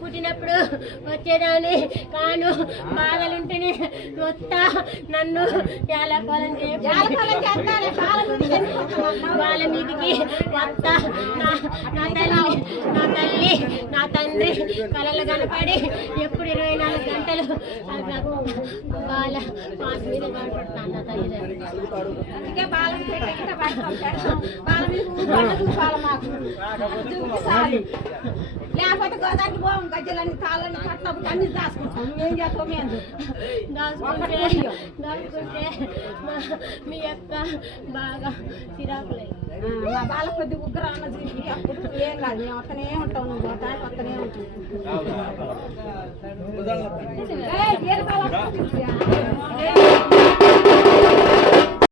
పుట్టినప్పుడు వచ్చేదాన్ని కాను బాధలుంటేనే వస్తా నన్ను యాలపాలం వాళ్ళ మీదికి వస్తా నా తల్లి నా తండ్రి కళలు కనపడి ఎప్పుడు 24 గంటలు నాకు వాళ్ళ పాస్ మీద కనపడతాను నా తల్లిదండ్రులు లేకపోతే గోదావరికి పోం గజ్జలని కాళ్ళని కట్టపు అన్ని దాచుకుంటాం ఏం చేస్తాం మేము దాచుకుంటే మీ అక్క బాగా చిరాకులే మా బాల కొద్ది ఉగ్రాన్న చూసి అప్పుడు ఏం కాదు మేము వస్తనే ఉంటాం నువ్వు పోతానికి వస్తనే ఉంటాం